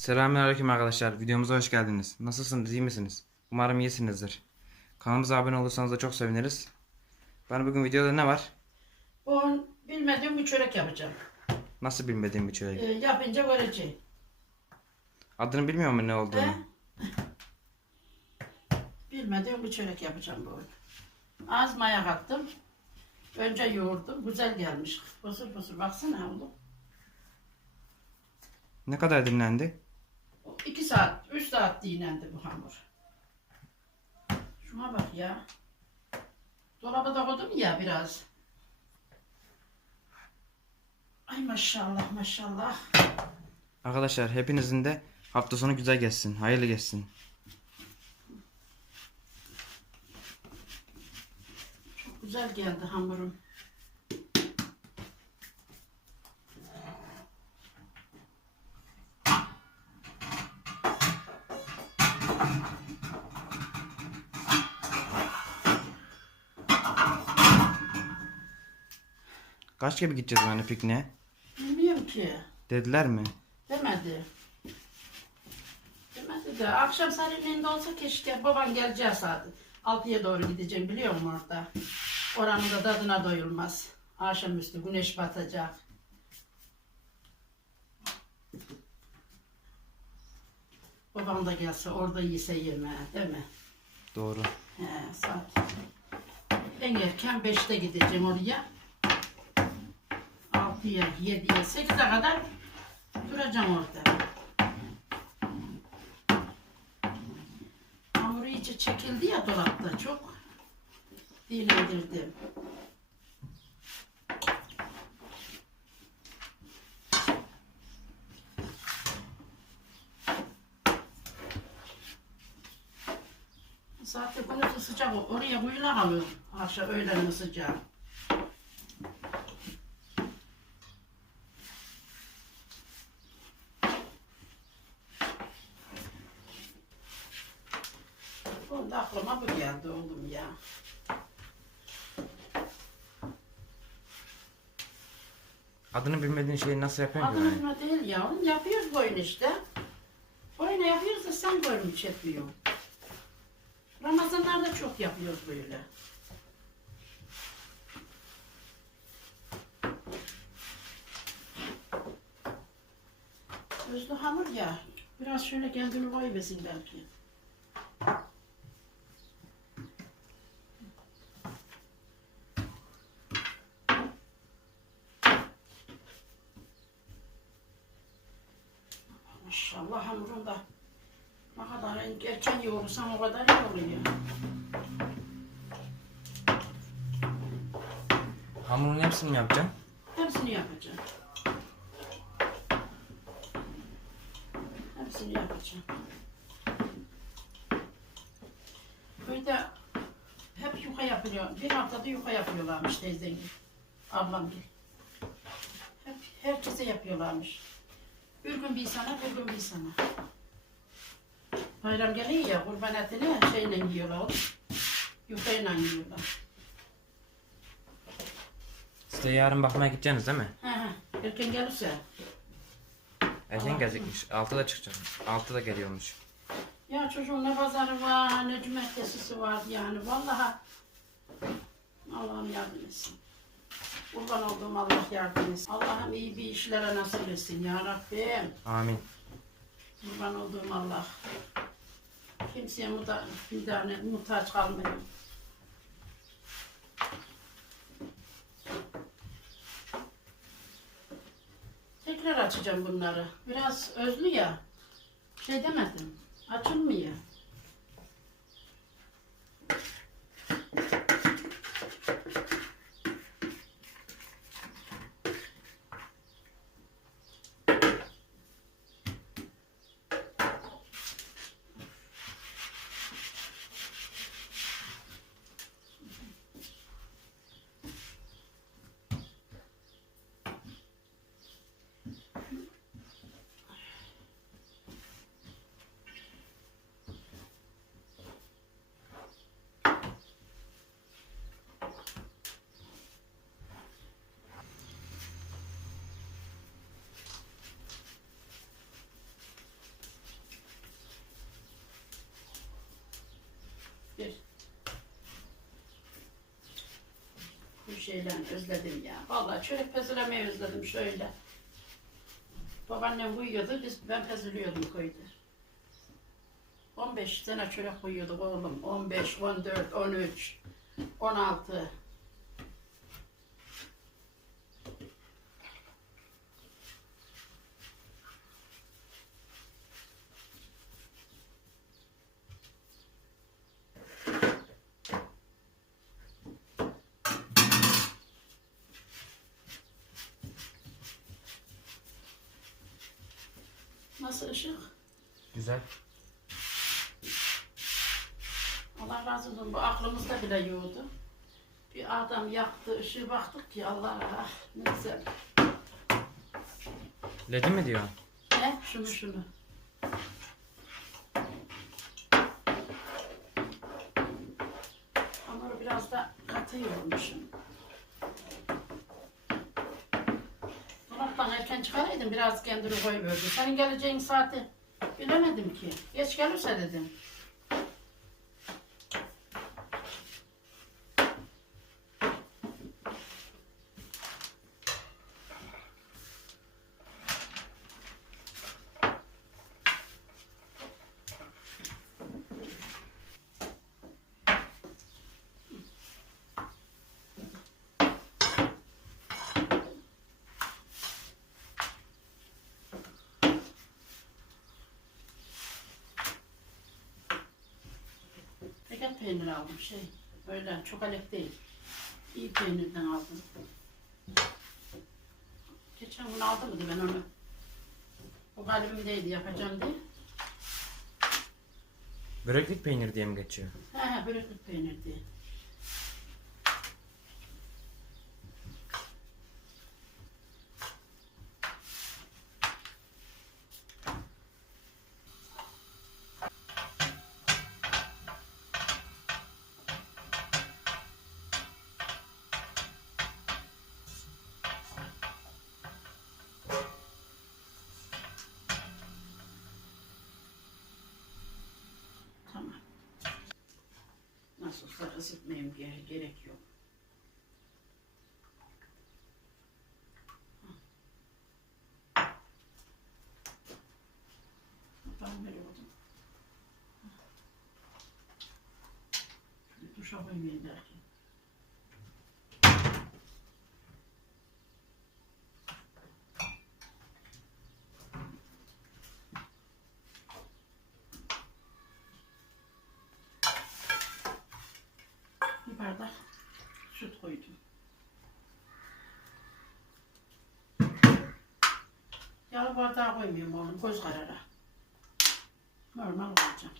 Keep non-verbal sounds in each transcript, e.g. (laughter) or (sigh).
Selamünaleyküm arkadaşlar. Videomuza hoş geldiniz. Nasılsınız? iyi misiniz? Umarım iyisinizdir. Kanalımıza abone olursanız da çok seviniriz. Ben bugün videoda ne var? O bilmediğim bir çörek yapacağım. Nasıl bilmediğim bir çörek. Ee, yapınca göreceğim. Adını bilmiyor mu ne olduğunu? He? (laughs) Bilmediğim bir çörek yapacağım bu oyun. Az maya kattım. Önce yoğurdum. Güzel gelmiş. Fosur fosur baksana oğlum. Ne kadar dinlendi? O İki saat, üç saat dinlendi bu hamur. Şuna bak ya. Dolaba da koydum ya biraz. Ay maşallah maşallah. Arkadaşlar hepinizin de hafta sonu güzel geçsin. Hayırlı geçsin. Çok güzel geldi hamurum. Kaç gibi gideceğiz yani pikniğe? Bilmiyorum ki. Dediler mi? Demedi. Demedi de. Akşam serinliğinde olsa keşke baban geleceği saat. Altıya doğru gideceğim biliyor musun orada? Oranın da tadına doyulmaz. Akşamüstü güneş batacak. Babam da gelse orada yese yeme değil mi? Doğru. He, saat. En erken beşte gideceğim oraya. Altıya, yediye, sekize kadar duracağım orada. Hamuru iyice çekildi ya dolapta çok. Dinlendirdim. Zaten bunu sıcak oraya kuyular alıyor. Akşam öğlenin sıcağı. Onda aklıma bu geldi oğlum ya. Adını bilmediğin şeyi nasıl yapıyorsun ki? Adına değil yavrum. Yapıyoruz bu oyunu işte. Oyunu yapıyoruz da sen görmüş etmiyorsun. Ramazanlarda çok yapıyoruz böyle. Özlü hamur ya. Biraz şöyle kendini koyuversin belki. Maşallah hamurun da ne kadar yoğurursan o kadar iyi oluyor. Hamurun hepsini mi yapacaksın? Hepsini yapacağım. Hepsini yapacağım. Köyde hep yuka yapılıyor. Bir haftada yuka yapıyorlarmış teyzen gibi. Ablam gibi. Hep herkese yapıyorlarmış. Bir gün bir sana, bir gün bir sana. Bayram geliyor ya, kurban etini şeyle yiyorlar. Yufayla yiyorlar. Siz de yarın bakmaya gideceksiniz değil mi? He he, erken gelirse. Erken gelecekmiş. 6'da çıkacak. 6'da geliyormuş. Ya çocuğun ne pazarı var, ne cumartesisi var yani. Vallahi Allah'ım yardım etsin. Kurban olduğum Allah yardım etsin. Allah'ım iyi bir işlere nasip etsin ya Rabbim. Amin. Kurban olduğum Allah. Kimseye muta, müdahale, muhtaç kalmıyor. Tekrar açacağım bunları. Biraz özlü ya. Şey demedim. Açılmıyor. Bu şeyden özledim ya. Vallahi çörek pezilemeyi özledim şöyle. Babaannem uyuyordu, biz, ben peziliyordum köyde. 15 sene çörek koyuyorduk oğlum. 15, 14, 13, 16. Nasıl ışık? Güzel. Allah razı olsun. Bu aklımızda bile yoktu. Bir adam yaktı, ışığı baktık ki Allah ne güzel. Ledi mi diyor? Ne? Şunu şunu. Hamuru biraz da katı yoğurmuşum. Dolaptan erken çıkaraydın biraz kendini koyuverdin. Senin geleceğin saati bilemedim ki. Geç gelirse dedim. Pekat peyniri aldım şey. Öyle çok alek değil. İyi peynirden aldım. Geçen gün aldım mıydı ben onu? O kalbimdeydi yapacağım diye. Böreklik peynir diye mi geçiyor? He he böreklik peynir diye. Tamam. Olsa ısıtmayayım gere- gerek yok. Ben veriyordum. Şöyle duşa koymayayım belki. Bir bardak süt koydum. Yarı bardağı koymuyorum oğlum göz karara. Normal olacak.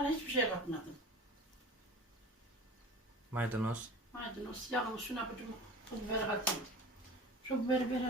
Bunlara hiçbir şey katmadım. Maydanoz. Maydanoz, yağını şuna bir pul biber katayım. Şu biberi ver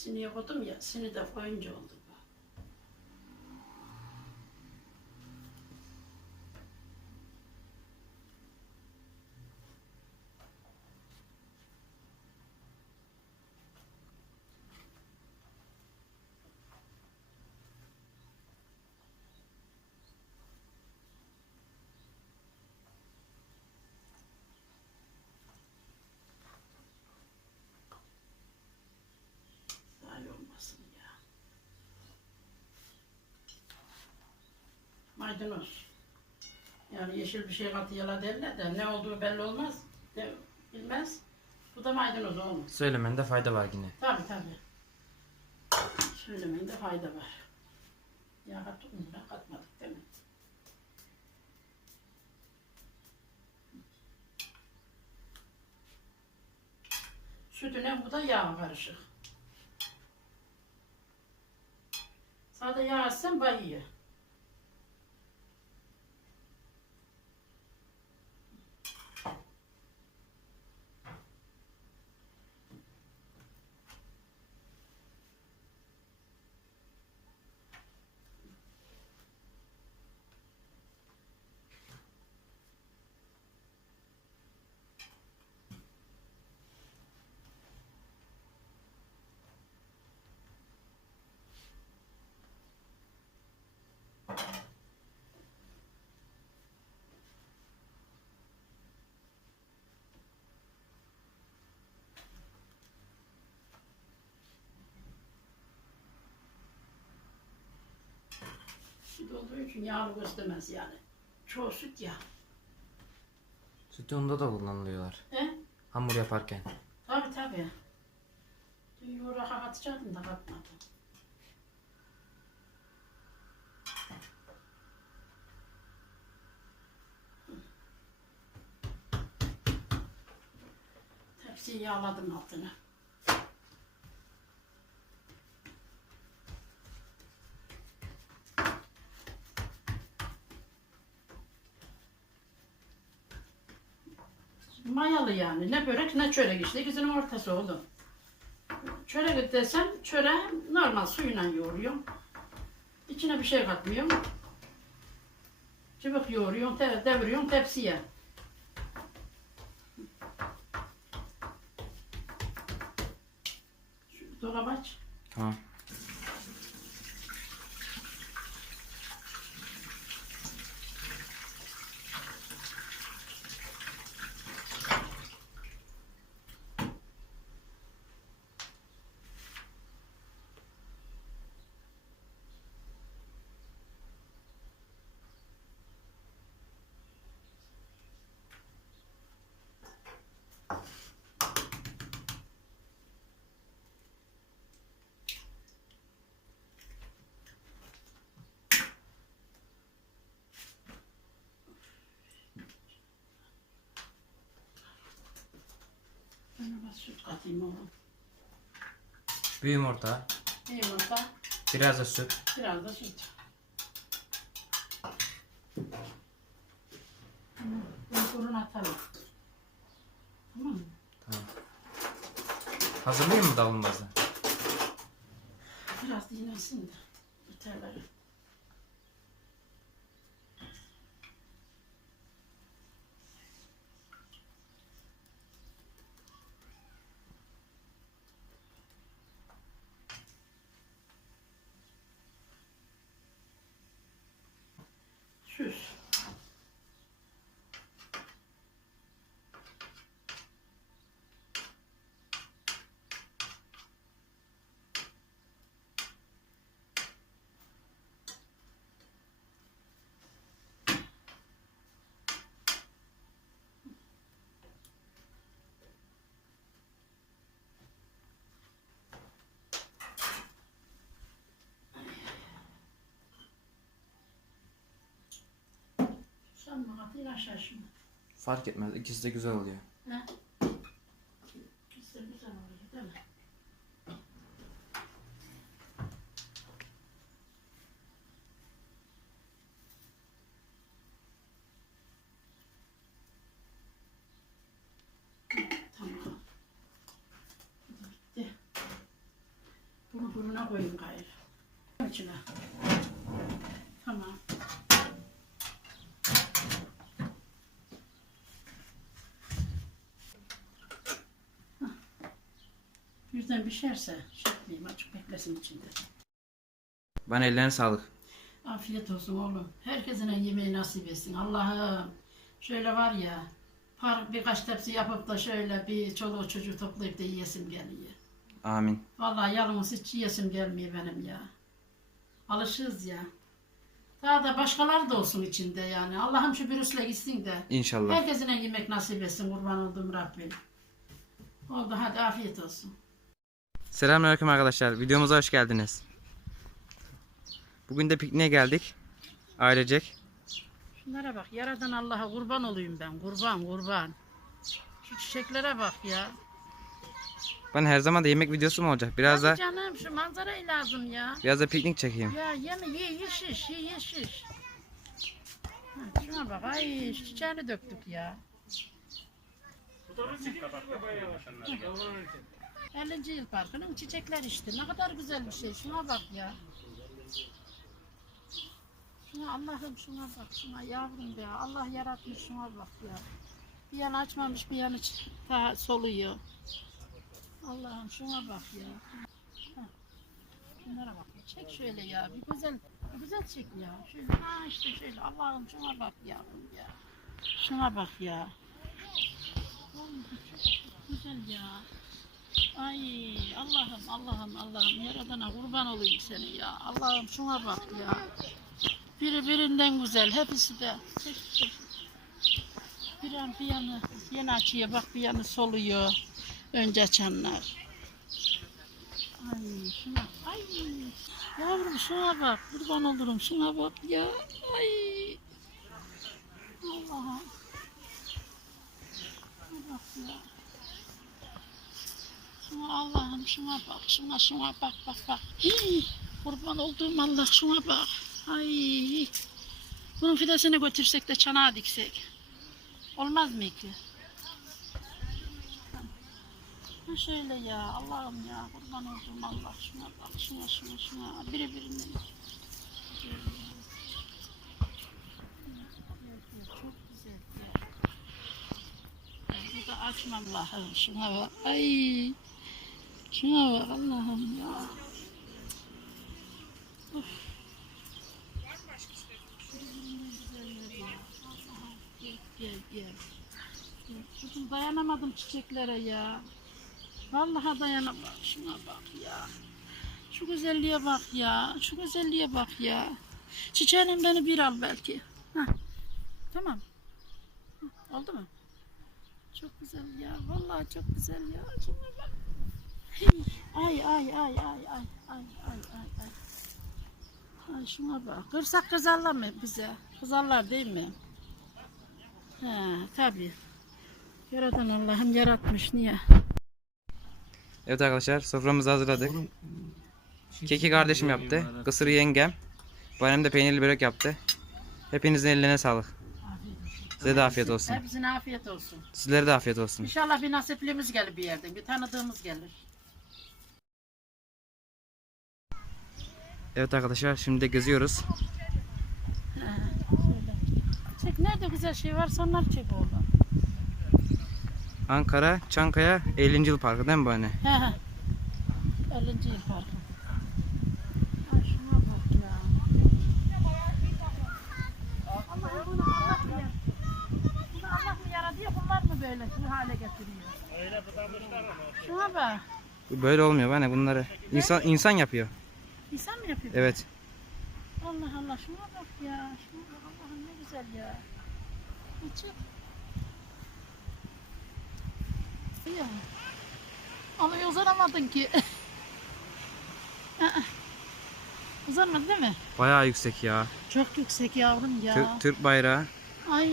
Siniye koydum ya, sini de koyunca oldu bu. Daha iyi olmasın ya. Maydanoz. Yani yeşil bir şey katıyorlar derler de ne olduğu belli olmaz. De, bilmez. Bu da maydanoz olmaz. Söylemende fayda var yine. Tabi tabi. Söylemende fayda var. Ya kattık mı buna? Katmadık değil mi? Sütüne bu da yağ karışık. Sade yağ atsan bayıyor. Süt olduğu için yağlı göstermez yani. Çoğu süt yağ. Sütü unda da kullanılıyorlar. He? Hamur yaparken. Tabi tabi. Dün yoğura katacaktım da katmadım. Tepsiyi yağladım altına. Mayalı yani. Ne börek ne çörek işte. İkisinin ortası oldu. Çörek desem çöreği normal suyla yoğuruyorum. İçine bir şey katmıyorum. Cıvık yoğuruyorum, te- deviriyorum tepsiye. Şu dolabı aç. Tamam. Ben biraz süt katayım oğlum. Bir yumurta, Bir yumurta, biraz da süt. biraz da süt. Bunu fırına atalım. Tamam mı? Tamam. Hazırlayayım mı davulmazı? Biraz dinlensin de. Yeterler. Aşağı şimdi? Fark etmez. İkisi de güzel oluyor. Ne? İkisi de güzel oluyor değil mi? Tamam. Bitti. Bunu fırına koyun gayrı. İçine. Tamam. Hah. Birden pişerse şey yapmayayım açık beklesin içinde. Bana ellerine sağlık. Afiyet olsun oğlum. Herkesine yemeği nasip etsin. Allah'ım şöyle var ya par birkaç tepsi yapıp da şöyle bir çoluğu çocuğu toplayıp da yiyesim geliyor. Amin. Vallahi yalnız hiç yiyesim gelmiyor benim ya. Alışığız ya. Daha da başkaları da olsun içinde yani. Allah'ım şu virüsle gitsin de. İnşallah. Herkesine yemek nasip etsin kurban olduğum Rabbim. Oldu hadi afiyet olsun. Selamünaleyküm arkadaşlar. Videomuza hoş geldiniz. Bugün de pikniğe geldik. Ailecek. Şunlara bak yaradan Allah'a kurban olayım ben. Kurban kurban. Şu çiçeklere bak ya. Ben her zaman da yemek videosu mu olacak? Biraz da Hadi canım şu manzarayı lazım ya. biraz da piknik çekeyim. Ya yeme ye ye şiş ye ye şiş. Ha, şuna bak ay şu çiçeğini döktük ya. 50. yıl parkının çiçekler işte. Ne kadar güzel bir şey. Şuna bak ya. Şuna Allah'ım şuna bak. Şuna yavrum ya. Allah yaratmış şuna bak ya. Bir yan açmamış bir yanı daha soluyor. Allah'ım şuna bak ya. Hah. Şunlara bak. Çek şöyle ya. Bir güzel bir güzel çek ya. Şöyle ha işte şöyle. Allah'ım şuna bak yavrum ya. Şuna bak ya. Oğlum, güzel ya. Ay Allah'ım Allah'ım Allah'ım yaradana kurban olayım seni ya. Allah'ım şuna bak ya. Biri birinden güzel hepsi de. Bir an bir yanı yeni açıyor bak bir yanı soluyor. Önce açanlar. Ay şuna ay yavrum şuna bak kurban olurum şuna bak ya. Ay Allah'ım. Bak ya. Şuna Allah'ım şuna bak, şuna şuna bak bak bak. Hii, kurban olduğum Allah şuna bak. Ay. Bunun fidesini götürsek de çanağa diksek. Olmaz mı ki? Ha şöyle ya Allah'ım ya kurban olduğum Allah şuna bak şuna şuna şuna biri birine. Açmam Allah'ım şuna bak. Ay. Şuna bak Allah'ım ya. Gel gel gel. Kızım dayanamadım çiçeklere ya. Vallahi dayanamadım. Şuna bak ya. Şu güzelliğe bak ya. Şu güzelliğe bak ya. Çiçeğinin beni bir al belki. Hah. Tamam. Hah, Oldu mu? Çok güzel ya. Vallahi çok güzel ya. Şuna bak. Ay ay ay ay ay ay ay ay ay. Ay şuna bak. Kırsak kızarlar mı bize? Kızarlar değil mi? He tabii. Yaradan Allah'ım yaratmış niye? Evet arkadaşlar soframızı hazırladık. Keki kardeşim yaptı. Kısırı yengem. Bayram da peynirli börek yaptı. Hepinizin ellerine sağlık. Size de afiyet olsun. Hepsine afiyet olsun. Sizlere de afiyet olsun. İnşallah bir nasiplimiz gelir bir yerden. Bir tanıdığımız gelir. Evet arkadaşlar şimdi de geziyoruz. Çek nerede güzel şey varsa onlar çek oğlum. Ankara, Çankaya 50. yıl parkı değil mi bu hani? He he. 50. yıl parkı. Ay şuna bak ya. Allah bunu Allah mı yarattı? Bunu Allah mı yarattı ya bunlar mı böyle bu hale getiriyor? Öyle Şuna bak. Böyle olmuyor hani bunları. İnsan, insan yapıyor. İnsan mı yapıyor? Evet. Allah Allah şuna bak ya. Şuna bak Allah'ım ne güzel ya. Açık. Ya. Ama uzanamadın ki. (laughs) Uzanmadı değil mi? Bayağı yüksek ya. Çok yüksek yavrum ya. Tür- Türk bayrağı. Ay.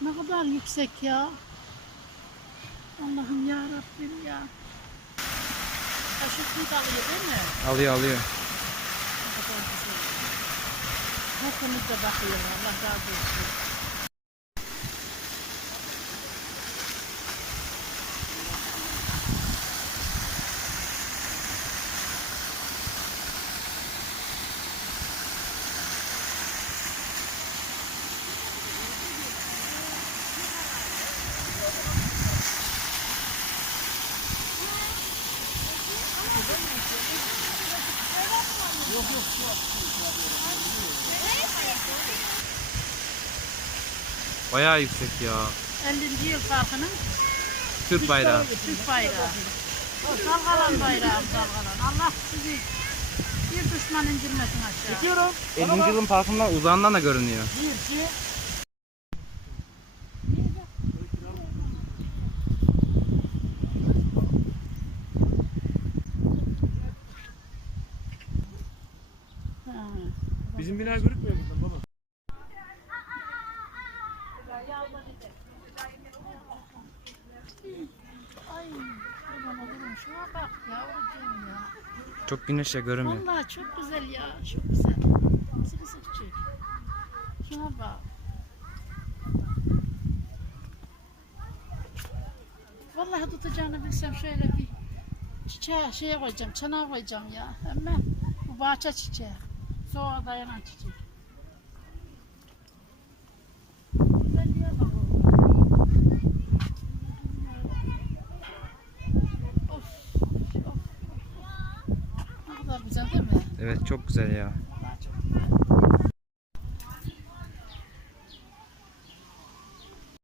Ne kadar yüksek ya. Allah'ım ya Rabbim ya. Kaşık da alıyor değil mi? Alıyor alıyor. Hakkımızda bakıyor. Allah razı olsun. Allah razı olsun. Bayağı yüksek ya. 50. yıl farkının Türk bayrağı. Türk bayrağı. O dalgalan bayrağı dalgalan. Allah sizi bir düşman indirmesin aşağı. Çekiyorum. 50. yılın parkından uzağından da görünüyor. Bir, iki. Ha. Bizim bina görükmüyor buradan baba. Ay kurban olurum şuna bak yavrucuğum ya. Çok güneşle görünmüyor. Vallahi çok güzel ya çok güzel. Çek. Şuna bak. Vallahi tutacağını bilsem şöyle bir çiçeğe şeye koyacağım, çanağa koyacağım ya. Ama bu bahçe çiçeği. Soğuğa dayanan çiçek. Güzelliğe bak oğlum. Of, of, of. Ne kadar güzel değil mi? Evet çok güzel ya.